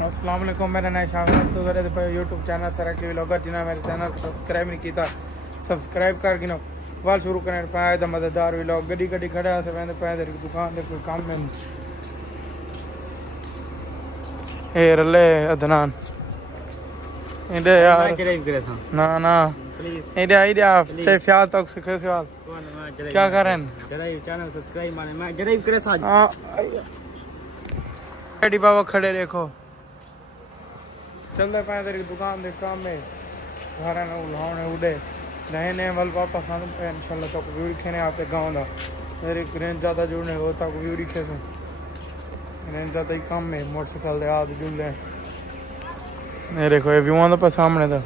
अस्सलाम वालेकुम, मेरा नाम शामिल तो मेरे यूट्यूब चैनल सरकली व्लॉगर जिन्हें मेरे चैनल को सब्सक्राइब नहीं किया सब्सक्राइब कर गिनो वाल शुरू करने पाए तो मजेदार व्लॉग गड्डी गड्डी खड़ा से मैंने पाए तेरी दुकान दे कोई काम में ए रले अदनान इधर यार ना ना इधर इधर ते ख्याल तक से ख्याल क्या करें चैनल सब्सक्राइब माने मैं जरूर करे साज डैडी बाबा खड़े देखो चलते पाए तेरी दुकान दे काम में घर ने उलाने उड़े रहने वाल वापस आने पे इंशाल्लाह तो वीडियो खेने आते गांव दा मेरे रेंज ज्यादा जुड़ने होता को वीडियो खेसे रेंज ज्यादा ही काम में मोटरसाइकिल दे आद जुड़े मेरे को ये व्यूआं दा सामने दा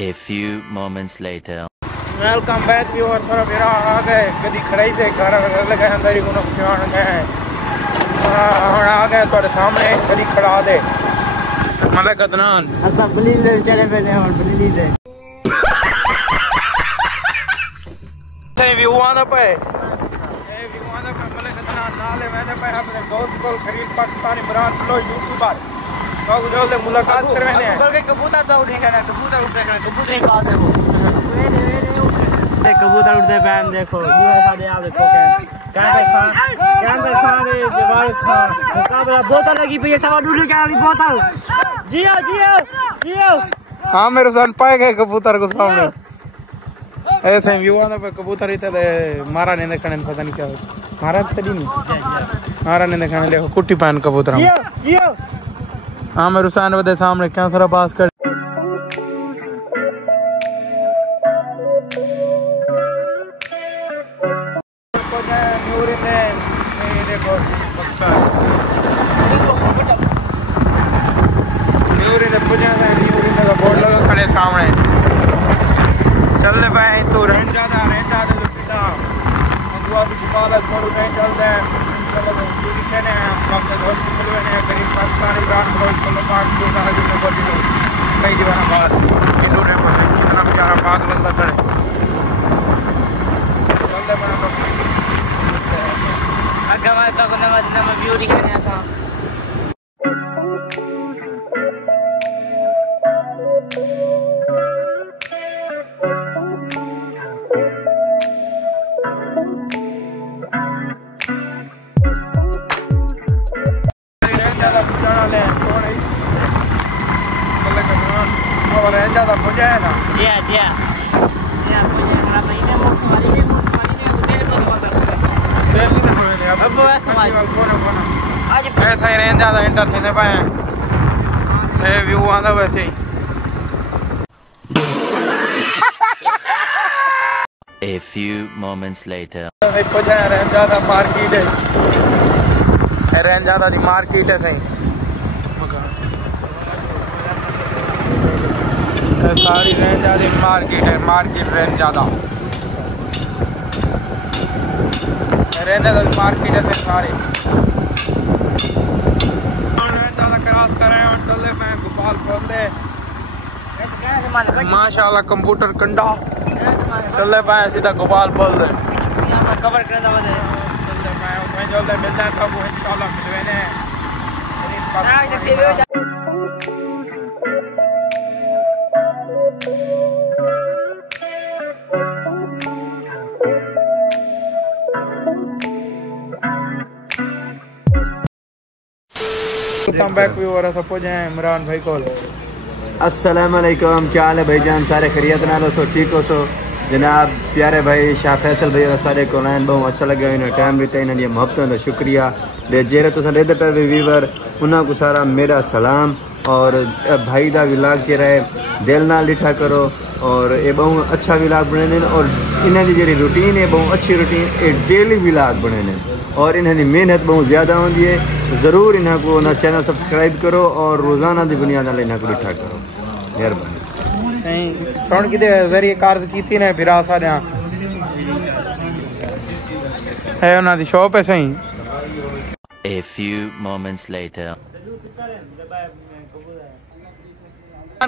A few moments later. Welcome back viewer पर मेरा आ गए कभी खड़ाई से घर लगे अंदर ही कोनो जान गए हम आ गए तुम्हारे सामने कभी खड़ा दे मलक अदनान अच्छा बलील चले पहले और बलील दे ते व्यूआं दा पे मलक अदनान नाले मैंने पे अपने दोस्त को खरीद पाकिस्तानी इमरान बलोच यूट्यूबर तो जल्दी मुलाकात करवाने हैं बल्कि कबूतर तो उड़ेगा ना कबूतर उड़ेगा कबूतर ही काट है वो कबूतर उड़ते पैन देखो ये सारे आप देखो कैसे खा रे दीवार खा मुकाबला बोतल लगी पे ये सवा डूडू क्या वाली बोतल जियो जियो जियो हां मेरे सन पाए गए कबूतर को सामने ऐसे व्यूआं पे कबूतर ही तले मारा ने देखने पता नहीं क्या मारा तड़ी नहीं मारा ने देखने देखो कुट्टी पान कबूतर जियो जियो हां मेरे सन बदे सामने क्या सारा पास कर सामने चलने पाए तो रहन ज्यादा तो पिता दुआ की दुकान छोड़ नहीं चलते हैं चलो पूरी कहने हैं अपने दोस्त मिलवे ने करीब पाकिस्तानी इमरान बलोच को पाक को सारा जुड़ने को दी कई दीवाना बात इंडोरे को कितना प्यारा पाक लगता करे चलते मैं तो अगवा का नवा व्यू दिखाने ऐसा ज्यादा पूजा है ना जी जी पूजा हमारा महीने मुक्त वाली में तेल को अब समाज आज ऐसा ही रेंज ज्यादा एंटर थे पाए ए व्यू आंदा वैसे ही A few moments later. पूजा रेंज ज्यादा मार्केट है रेंज ज्यादा दी मार्केट है सही सारी रेंज ज्यादा मार्केट है मार्केट रेंज ज्यादा रेंज ज्यादा मार्केट है सारे रेंज ज्यादा क्रॉस कर रहे हैं और चल रहे मैं गोपाल खोल दे माशाल्लाह कंप्यूटर कंडा चल रहे पाए सीधा गोपाल बोल दे कवर कर दवा दे चल रहे मैं जल्दी मिलता है तब इंशाल्लाह मिलवेने बैक व्यूअर सब पहुंचे हैं इमरान भाई को अस्सलाम वालेकुम क्या हाल है भाईजान सारे खैरियत नाल हो सो ठीक हो सो जनाब प्यारे भाई शाह फैसल भाई सारे को लाइन बहुत अच्छा लगे इन्हें टाइम दिता इन्हें मोहब्बतों का शुक्रिया जेरे तुम रेदे पे व्यूवर उन्होंने को सारा मेरा सलाम और भाई दा विलाग चेहरा है दिल नाल लिठा करो और ये बहुत अच्छा विलाग बने और इन्हें की जी रूटीन है बहुत अच्छी रूटीन ये डेली विलाग बने और इन्हें की मेहनत बहुत ज़्यादा होती है ज़रूर इन्हें को ना चैनल सब्सक्राइब करो और रोज़ाना की बुनियाद इन्हें को लिठा करो मेहरबानी नहीं सुन कि जरिए कार्ज की ने फिर सारे है उन्हों की शॉप है सही। A few moments later.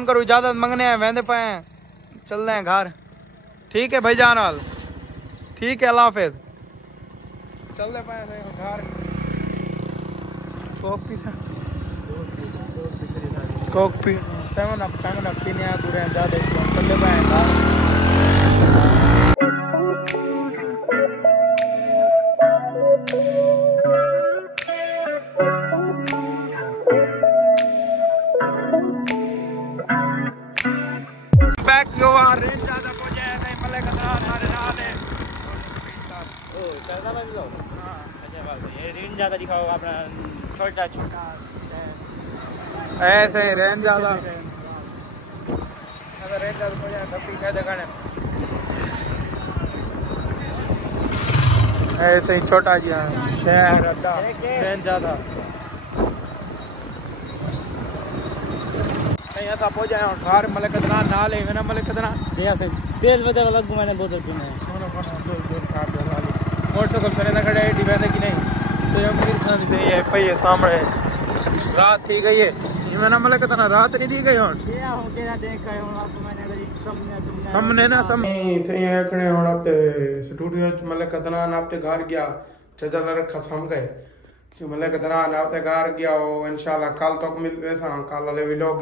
करो इजाजत मंगने हैं वहदे पे चल रहे हैं घर। ठीक है भाई जान वाल ठीक है अल्लाह हाफिज। चल रहे पे घर कोक पी 7 अप पीने पूरे ज्यादा चल रहे पे घर। ज्यादा दिखाओ अपना छोटा छोटा ऐसे ही रेंज ज्यादा अगर रेंज ज्यादा हो जाए तब क्या जगह ऐसे ही छोटा जी शहर रेंज ज्यादा नहीं ऐसा हो जाए घर मतलब कितना ना ले मैंने मतलब कितना जैसे तेल वगैरह लगू मैंने बोतल पीना है मोटरसाइकिल चले ना खड़े डिबेंदे की नहीं तो ये पई है सामने रात थी गई है मैंने मतलब कितना रात नहीं थी गई हूँ सामने ना सामने स्टूडियो मतलब कितना नापते घर गया चल रखा सम गए मतलब कितना नापते घर गया इंशाल्लाह कल तक मिलते कल वाले व्लॉग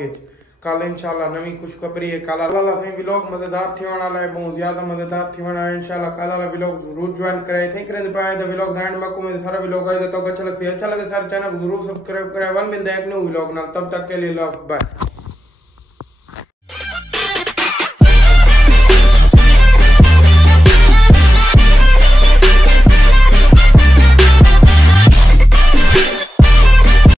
कल इंशाल्लाह नवी खुशखबरी है कल वाला सही व्लॉग मजेदार थी वाला है बहुत ज्यादा मजेदार थी वाला है इंशाल्लाह कल वाला व्लॉग जरूर ज्वाइन करे थे करे पाए द व्लॉग दैंड में को में सारा व्लॉग आए तो अच्छा लगे सारे चैनल को जरूर सब्सक्राइब करे वाल मिलते हैं एक न्यू व्लॉग ना तब तक के लिए लव बाय।